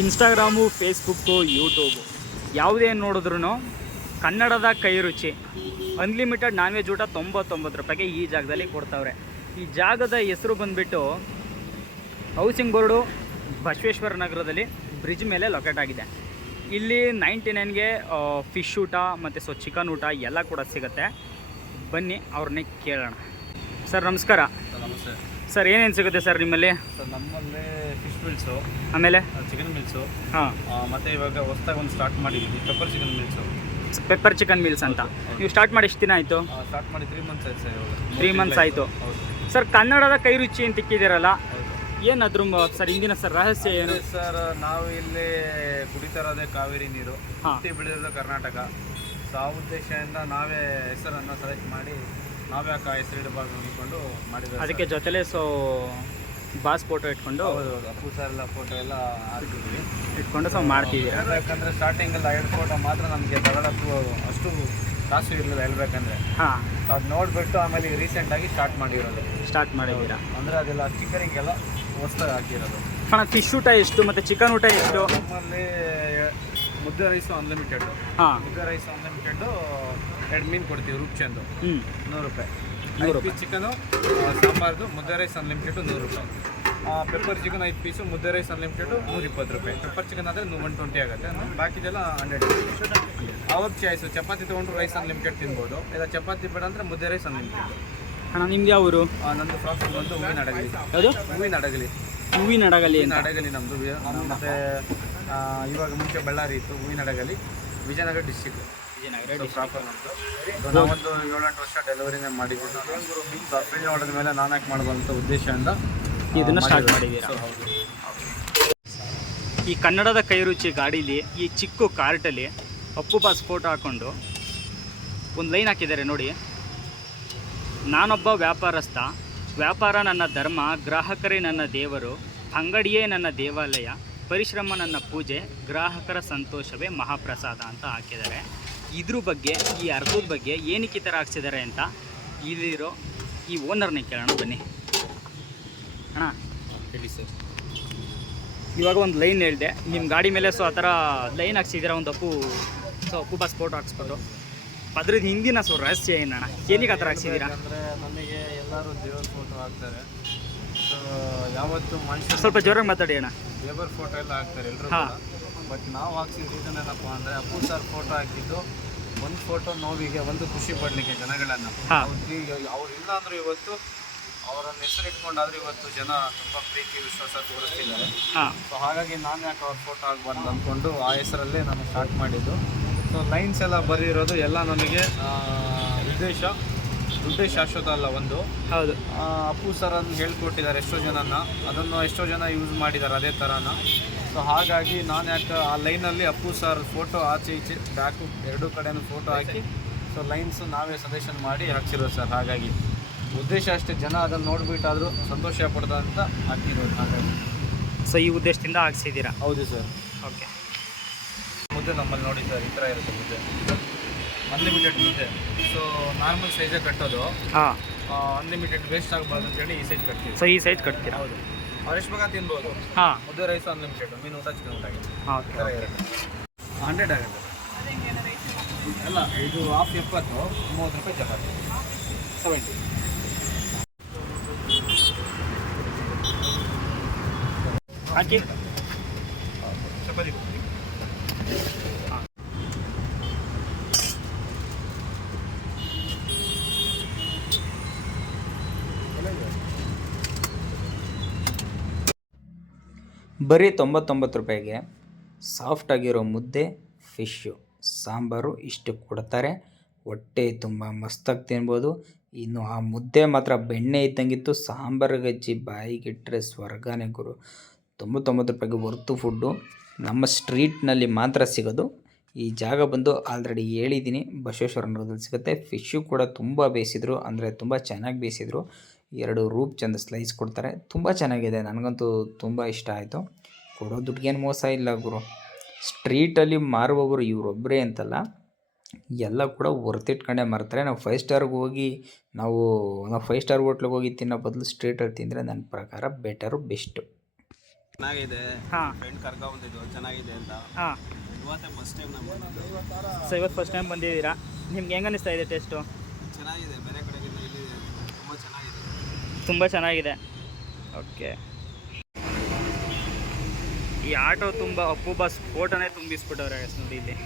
Instagram, Facebook, YouTube. ಯಾವುದೇ ನೋಡಿದ್ರೂ ಕನ್ನಡದ ಕೈ ರುಚಿ. ಅನ್ಲಿಮಿಟೆಡ್ ನಾನ್ ವೆಜ್ ಊಟ ತೊಂಬತ್ತೊಂಬತ್ತು ರೂಪಾಯಿಗೆ ಈ ಜಾಗದಲ್ಲಿ ಕೊಡ್ತಾವ್ರೆ. ಈ ಜಾಗದ ಹೆಸರು ಬಂದುಬಿಟ್ಟು ಹೌಸಿಂಗ್ ಬೋರ್ಡು ಬಸವೇಶ್ವರ ನಗರದಲ್ಲಿ ಬ್ರಿಡ್ಜ್ ಮೇಲೆ ಲೊಕೇಟ್ ಆಗಿದೆ. ಇಲ್ಲಿ ನೈಂಟಿ ನೈನ್ಗೆ ಫಿಶ್ ಊಟ ಮತ್ತು ಸೊ ಚಿಕನ್ ಊಟ ಎಲ್ಲ ಕೂಡ ಸಿಗುತ್ತೆ. ಬನ್ನಿ, ಅವ್ರನ್ನೇ ಕೇಳೋಣ. ಸರ್, ನಮಸ್ಕಾರ. ನಮಸ್ತೆ. ಸರ್ ಏನೇನು ಸಿಗುತ್ತೆ ಸರ್ ನಿಮ್ಮಲ್ಲಿ? ಸರ್ ನಮ್ಮಲ್ಲಿ ಫಿಶ್ ಮಿಲ್ಸು ಆಮೇಲೆ? ಚಿಕನ್ ಮಿಲ್ಸು ಹಾಂ. ಮತ್ತು ಇವಾಗ ಹೊಸ್ದಾಗಿ ಒಂದು ಸ್ಟಾರ್ಟ್ ಮಾಡಿದ್ದೀವಿ pepper chicken meals pepper chicken meals ಅಂತ. ನೀವು ಸ್ಟಾರ್ಟ್ ಮಾಡಿ ಎಷ್ಟು ದಿನ ಆಯಿತು? ಸ್ಟಾರ್ಟ್ ಮಾಡಿ ತ್ರೀ ಮಂತ್ಸ್ ಆಯ್ತು ಸರ್ ತ್ರೀ ಮಂತ್ಸ್ ಆಯಿತು. ಸರ್ ಕನ್ನಡದ ಕೈ ರುಚಿ ಅಂತ ಇಕ್ಕಿದ್ದೀರಲ್ಲ ಏನು ಏನಾದ್ರು ಸರ್ ಇಂದಿನ ಸರ್ ರಹಸ್ಯ ಏನು? ಸರ್ ನಾವು ಇಲ್ಲಿ ಕುಡಿತಾ ಇರೋದೇ ಕಾವೇರಿ ನೀರು ಹಾ. ಹುಟ್ಟಿ ಬೆಳೆದಿರೋದು ಕರ್ನಾಟಕ. ಸೊ ಆ ಉದ್ದೇಶದಿಂದ ನಾವೇ ಹೆಸರನ್ನು ಸೆಲೆಕ್ಟ್ ಮಾಡಿ ನಾವೇ ಆ ಹೆಸರು ಇಡಬಾರ್ದು ಅಂದ್ಕೊಂಡು ಮಾಡಿದ್ರೆ ಅದಕ್ಕೆ ಜೊತೆಲೆ ಸೊ ಬಾಸ್ ಫೋಟೋ ಇಟ್ಕೊಂಡು ಅಪ್ಪು ಸರ್ ಎಲ್ಲ ಫೋಟೋ ಎಲ್ಲ ಹಾಕಿದ್ವಿ ಇಟ್ಕೊಂಡು ಸೊ ಯಾಕಂದ್ರೆ ಸ್ಟಾರ್ಟಿಂಗ್ ಸ್ಟಾರ್ಟಿಂಗಲ್ಲಿ ಎರಡು ಫೋಟೋ ಮಾತ್ರ ನಮಗೆ ತಗೊಳಕ್ಕೂ ಅಷ್ಟು ಕಾಸು ಇರಲಿಲ್ಲ ಹೇಳ್ಬೇಕಂದ್ರೆ. ಹಾಂ. ಅದು ನೋಡಿಬಿಟ್ಟು ಆಮೇಲೆ ರೀಸೆಂಟಾಗಿ ಸ್ಟಾರ್ಟ್ ಮಾಡಿರೋದು. ಸ್ಟಾರ್ಟ್ ಮಾಡಿದ್ದೀರಾ? ಅಂದರೆ ಅದೆಲ್ಲ ಚಿಕ್ಕನಿಗೆಲ್ಲ ಹೊಸ್ದಾಗಿ ಹಾಕಿರೋದು. ಅಣ್ಣ ಫಿಶ್ ಊಟ ಎಷ್ಟು ಮತ್ತು ಚಿಕನ್ ಊಟ ಎಷ್ಟು? ನಮ್ಮಲ್ಲಿ ಮುದ್ದೆ ರೈಸು ಅನ್ಲಿಮಿಟೆಡ್ ಹಾಂ. ಮುದ್ದೆ ರೈಸ್ ಅನ್ಲಿಮಿಟೆಡ್ಡು ಎರಡು ಮೀನು ಕೊಡ್ತೀವಿ ರೂಪ್ಚಂದು. ನೂರು ರೂಪಾಯಿ. ನೂರು ಐದು ಪೀಸ್ ಚಿಕನು ಸಾಂಬಾರ್ದು ಮುದ್ದೆ ರೈಸ್ ಅನ್ಲಿಮಿಟೆಡು ನೂರು ರೂಪಾಯಿ. ಪೆಪ್ಪರ್ ಚಿಕನ್ ಐದು ಪೀಸು ಮುದ್ದೆ ರೈಸ್ ಅನ್ಲಿಮಿಟೆಡು ನೂರ ಇಪ್ಪತ್ತು ರೂಪಾಯಿ. ಪೆಪ್ಪರ್ ಚಿಕನ್ ಆದರೆ ಒನ್ ಟ್ವೆಂಟಿ ಆಗುತ್ತೆ. ಬಾಕಿದೆಲ್ಲ ಹಂಡ್ರೆಡ್ ಅವ್ರ ಚಾಯ್ಸು ಚಪಾತಿ ತೊಗೊಂಡ್ರು ರೈಸ್ ಅನ್ಲಿಮಿಟೆಡ್ ತಿನ್ಬೋದು. ಇಲ್ಲ ಚಪಾತಿ ಬೇಡ ಅಂದರೆ ಮುದ್ದೆ ರೈಸ್ ಅನ್ಲಿಮಿಟೆಡ್ ಅಣ್ಣ ನಿಮ್ದು ಯಾವ ಊರು? ನಂದು ಪ್ರಾಫಿಟ್ ಬಂದು ಹೂವಿನ ಅಡಗಲಿ. ಯಾವುದು? ಹೂವಿನ ಅಡಗಲಿ. ಹೂವಿನ ಅಡಗಲಿ ಅಡಗಲಿ ನಮ್ಮದು ಮತ್ತು ಇವಾಗ ಮುಂಚೆ ಬಳ್ಳಾರಿ ಇತ್ತು ಹೂವಿನ ಅಡಗಲಿ. ವಿಜಯನಗರ ಡಿಸ್ಟಿಕ್ ಪ್ರಾಪರ್ ನಮ್ಮದು ನಾವೊಂದು ಏಳೆಂಟು ವರ್ಷ ಡೆಲಿವರಿನೇ ಮಾಡಿದ್ದೀವಿ ಸೊ ನೋಡಿದ ಮೇಲೆ ನಾನು ಯಾಕೆ ಮಾಡುವಂಥ ಉದ್ದೇಶದಿಂದ ಇದನ್ನ ಸ್ಟಾರ್ಟ್. ಮಾಡಿದ್ದೀರಾ? ಹೌದು. ಈ ಕನ್ನಡದ ಕೈರುಚಿ ಗಾಡೀಲಿ ಈ ಚಿಕ್ಕ ಕಾರ್ಟಲ್ಲಿ ಅಪ್ಪು ಬಾಸ್ ಫೋಟೋ ಹಾಕ್ಕೊಂಡು ಒಂದು ಲೈನ್ ಹಾಕಿದ್ದಾರೆ ನೋಡಿ. ನಾನೊಬ್ಬ ವ್ಯಾಪಾರಸ್ಥ ವ್ಯಾಪಾರ ನನ್ನ ಧರ್ಮ ಗ್ರಾಹಕರೇ ನನ್ನ ದೇವರು ಅಂಗಡಿಯೇ ನನ್ನ ದೇವಾಲಯ ಪರಿಶ್ರಮ ನನ್ನ ಪೂಜೆ ಗ್ರಾಹಕರ ಸಂತೋಷವೇ ಮಹಾಪ್ರಸಾದ ಅಂತ ಹಾಕಿದ್ದಾರೆ. ಇದ್ರ ಬಗ್ಗೆ ಈ ಅರ್ಧದ ಬಗ್ಗೆ ಏನಕ್ಕೆ ಈ ಥರ ಹಾಕ್ಸಿದ್ದಾರೆ ಅಂತ ಇಲ್ಲಿರೋ ಈ ಓನರ್ನೇ ಕೇಳೋಣ ಬನ್ನಿ. ಅಣ್ಣ. ಹೇಳಿ ಸರ್. ಇವಾಗ ಒಂದು ಲೈನ್ ಹೇಳಿದೆ ನಿಮ್ಮ ಗಾಡಿ ಮೇಲೆ ಸೊ ಆ ಥರ ಲೈನ್ ಹಾಕ್ಸಿದ್ದೀರ ಒಂದು Appu so Appu bus photo ಹಾಕ್ಸ್ಬೋದು ಅದ್ರದ್ದು ಹಿಂದಿನ ಸೊ ರಹಸ್ಯ ಏನಣ್ಣ ಏನಕ್ಕೆ ಆ ಥರ ಹಾಕ್ಸಿದ್ದೀರಾ? ನಮಗೆ ಎಲ್ಲರೂ ದೇವ್ರ ಫೋಟೋ ಹಾಕ್ತಾರೆ. ಸೊ ಯಾವತ್ತು ಮನುಷ್ಯ ಸ್ವಲ್ಪ ಜೋರಾಗಿ ಮಾತಾಡಿ ಅಣ್ಣ. ದೇವರ ಫೋಟೋ ಎಲ್ಲ ಹಾಕ್ತಾರೆ ಎಲ್ಲರೂ. ಬಟ್ ನಾವು ಹಾಕ್ಸಿದ ರೀಸನ್ ಏನಪ್ಪ ಅಂದರೆ ಅಪ್ಪು ಸರ್ ಫೋಟೋ ಹಾಕಿದ್ದು ಒಂದು ಫೋಟೋ ನೋವಿಗೆ ಒಂದು ಖುಷಿ ಪಡಲಿಕ್ಕೆ ಜನಗಳನ್ನು. ಅವ್ರು ಇಲ್ಲ ಅಂದ್ರೆ ಇವತ್ತು ಅವರನ್ನು ಹೆಸರಿಟ್ಕೊಂಡಾದ್ರೆ ಇವತ್ತು ಜನ ತುಂಬ ಪ್ರೀತಿ ವಿಶ್ವಾಸ ತೋರಿಸ್ತಿದ್ದಾರೆ. ಸೊ ಹಾಗಾಗಿ ನಾನು ಯಾಕೆ ಅವ್ರ ಫೋಟೋ ಆಗಬಾರ್ದು ಅಂದ್ಕೊಂಡು ಆ ಹೆಸರಲ್ಲೇ ನಾನು ಸ್ಟಾರ್ಟ್ ಮಾಡಿದ್ದು. ಸೊ ಲೈನ್ಸ್ ಎಲ್ಲ ಬರೆದಿರೋದು ಎಲ್ಲ ನನಗೆ ಉದ್ದೇಶ ದುಡ್ಡೇ ಶಾಶ್ವತ ಅಲ್ಲ ಒಂದು. ಹೌದು. ಅಪ್ಪು ಸರ್ ಅದನ್ನು ಹೇಳ್ಕೊಟ್ಟಿದ್ದಾರೆ ಎಷ್ಟೋ ಜನನ. ಅದನ್ನು ಎಷ್ಟೋ ಜನ ಯೂಸ್ ಮಾಡಿದ್ದಾರೆ ಅದೇ ಥರನ ಸೊ ಹಾಗಾಗಿ ನಾನು ಯಾಕೆ ಆ ಲೈನಲ್ಲಿ ಅಪ್ಪು ಸರ್ ಫೋಟೋ ಆಚೆ ಈಚೆ ಬ್ಯಾಕು ಎರಡೂ ಕಡೆನೂ ಫೋಟೋ ಹಾಕಿ ಸೊ ಲೈನ್ಸು ನಾವೇ ಸಜೆಷನ್ ಮಾಡಿ ಹಾಕ್ಸಿರೋದು ಸರ್ ಹಾಗಾಗಿ ಉದ್ದೇಶ ಅಷ್ಟೇ ಜನ ಅದನ್ನು ನೋಡಿಬಿಟ್ಟಾದರೂ ಸಂತೋಷ ಪಡ್ದ ಅಂತ ಹಾಕಿರೋದು ಹಾಗಾಗಿ. ಸೊ ಈ ಉದ್ದೇಶದಿಂದ ಹಾಕ್ಸಿದ್ದೀರಾ? ಹೌದು ಸರ್ ಓಕೆ ಮುದ್ದೆ ನಮ್ಮಲ್ಲಿ ನೋಡಿ ಸರ್ ಈ ಥರ ಇರುತ್ತೆ ಮುದ್ದೆ. ಅನ್ಲಿಮಿಟೆಡ್ ಇದೆ ಸೊ ನಾರ್ಮಲ್ ಸೈಜೇ ಕಟ್ಟೋದು. ಹಾಂ. ಅನ್ಲಿಮಿಟೆಡ್ ವೇಸ್ಟ್ ಆಗಬಾರ್ದು ಅಂತೇಳಿ ಈ ಸೈಜ್ ಕಟ್ತೀವಿ. ಸೊ ಈ ಸೈಜ್ ಕಟ್ತೀರಾ? ಹೌದು. ಅವ್ರು ಎಷ್ಟು ಬೇಕಾ ತಿನ್ಬೋದು. ಹಾಂ. ಮುದ್ದೆ ರೈಸ್ ಅನ್ಲಿಮಿಟೆಡ್ ಮೀನು ಊಟ ಚಿಕನ್ ಊಟ ಹಾಂ ಹಂಡ್ರೆಡ್ ಆಗುತ್ತೆ. ಅಲ್ಲ ಇದು ಹಾಫ್ ಎಪ್ಪತ್ತು ಮೂವತ್ತು ರೂಪಾಯಿ ಚಪಾತಿ. ಸೆವೆಂಟಿ ಹಾಕಿ. ಚಪಾತಿ ಬರೀ ತೊಂಬತ್ತೊಂಬತ್ತು ರೂಪಾಯಿಗೆ ಸಾಫ್ಟಾಗಿರೋ ಮುದ್ದೆ, ಫಿಶ್ಶು, ಸಾಂಬಾರು ಇಷ್ಟು ಕೊಡ್ತಾರೆ. ಹೊಟ್ಟೆ ತುಂಬ ಮಸ್ತಾಗಿ ತಿನ್ಬೋದು. ಇನ್ನು ಆ ಮುದ್ದೆ ಮಾತ್ರ ಬೆಣ್ಣೆ ಇದ್ದಂಗಿತ್ತು. ಸಾಂಬಾರು ಗಜ್ಜಿ ಬಾಯಿಗಿಟ್ಟರೆ ಸ್ವರ್ಗನೇ ಗುರು. ತೊಂಬತ್ತೊಂಬತ್ತು ರೂಪಾಯಿಗೆ ಹೊರ್ತು ಫುಡ್ಡು ನಮ್ಮ ಸ್ಟ್ರೀಟ್ನಲ್ಲಿ ಮಾತ್ರ ಸಿಗೋದು. ಈ ಜಾಗ ಬಂದು ಆಲ್ರೆಡಿ ಹೇಳಿದ್ದೀನಿ. ಬಸವೇಶ್ವರ ನಗರದಲ್ಲಿ ಸಿಗುತ್ತೆ. ಫಿಶ್ಶು ಕೂಡ ತುಂಬ ಬೇಯಿಸಿದ್ರು. ಅಂದರೆ ತುಂಬ ಚೆನ್ನಾಗಿ ಬೇಯಿಸಿದ್ರು. ಎರಡು ರೂಪ್ ಚಂದ ಸ್ಲೈಸ್ ಕೊಡ್ತಾರೆ. ತುಂಬ ಚೆನ್ನಾಗಿದೆ. ನನಗಂತೂ ತುಂಬ ಇಷ್ಟ ಆಯಿತು. ಕೊಡೋ ದುಡ್ಡಿಗೇನು ಮೋಸ ಇಲ್ಲ ಗುರು. ಸ್ಟ್ರೀಟಲ್ಲಿ ಮಾರುವವರು ಇವರೊಬ್ಬರೇ ಅಂತಲ್ಲ. ಎಲ್ಲ ಕೂಡ ಹೊರ್ತಿಟ್ಕೊಂಡೆ ಮಾರ್ತಾರೆ. ನಾವು ಫೈವ್ ಸ್ಟಾರ್ಗೆ ಹೋಗಿ ನಾವು ನಾವು ಫೈವ್ ಸ್ಟಾರ್ ಹೋಟ್ಲಿಗೆ ಹೋಗಿ ತಿನ್ನೋ ಬದಲು ಸ್ಟ್ರೀಟಲ್ಲಿ ತಿಂದರೆ ನನ್ನ ಪ್ರಕಾರ ಬೆಟರು ಬೆಸ್ಟು ಚೆನ್ನಾಗಿದೆ. ಫ್ರೆಂಡ್ ಕರ್ಕೊಂಬಂದಿದ್ದು ಚೆನ್ನಾಗಿದೆ ಅಂತ. ಇವತ್ತೇ ಫಸ್ಟ್ ಟೈಮ್ ಸೊ ಇವತ್ತು ಫಸ್ಟ್ ಟೈಮ್ ಬಂದಿದ್ದೀರಾ? ನಿಮ್ಗೆ ಹೆಂಗೆ ಅನಿಸ್ತಾ ಇದೆ ಟೇಸ್ಟು ಚೆನ್ನಾಗಿದೆ. ಬೇರೆ ಕಡೆ ತುಂಬ ಚೆನ್ನಾಗಿದೆ. ಓಕೆ. ಈ ಆಟೋ ತುಂಬ ಬಸ್ ಫೋಟೋನೇ ತುಂಬಿಸ್ಬಿಟ್ಟವ್ರೆ ನೋಡಿ ಇಲ್ಲಿ.